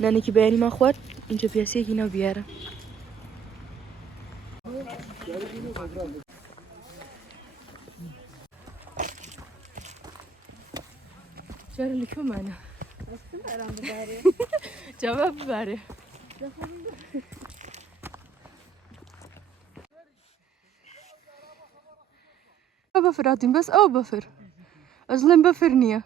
نانی که بیانی ما خورد اینجا پیاسی اینا بیاره چرا لکو منه جواب ببره بفر هاتين بس او بفر اظلم بفر نية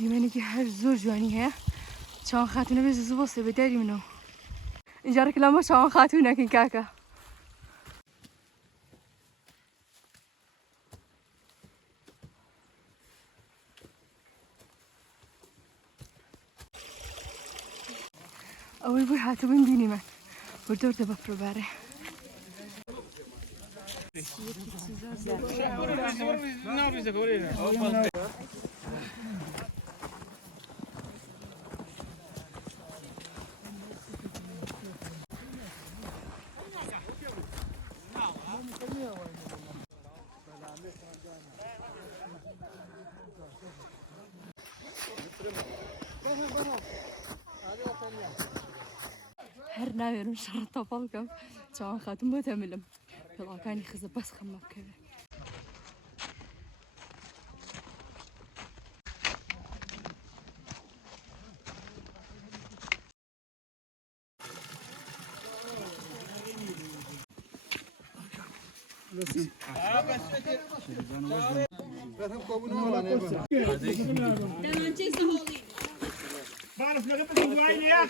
دیمانی که هر زور جوانی هست چون خاتونه به زوبا سه بداری منو اینجا رو کلام چون خاتونه کن کاکا اول بوی هاتو بین بینی من بردور ده بفرو باره هر ناویرم شرطة بالكم چون خاتم بتعملهم طلع كان يخز بس خمم كذا بعرف لغتك وين يا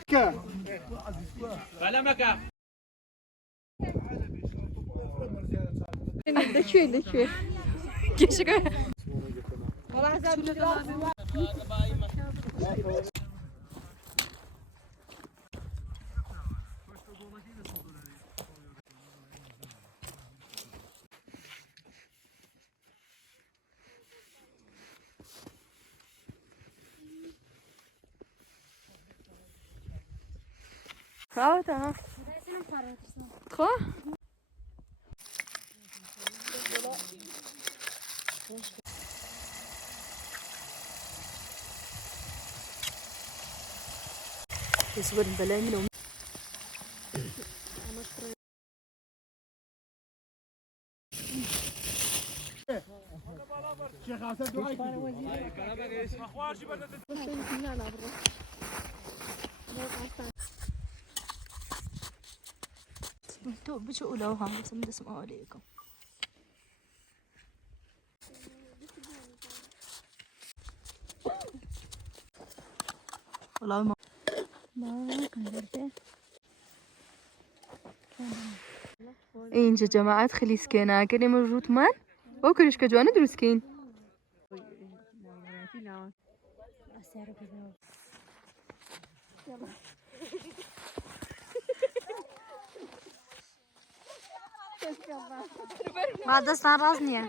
بلا مكة دكوي كيشكو تمام خو يصور البلاي منهم شيخ عسل دعاء انتو بتقولوها بس بدسمعوا عليكم والله ما كان اینجا جماعت خیلی سکنه اگر موجود من او کلش که جوانه درست کن ما دستان راز نیه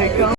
I come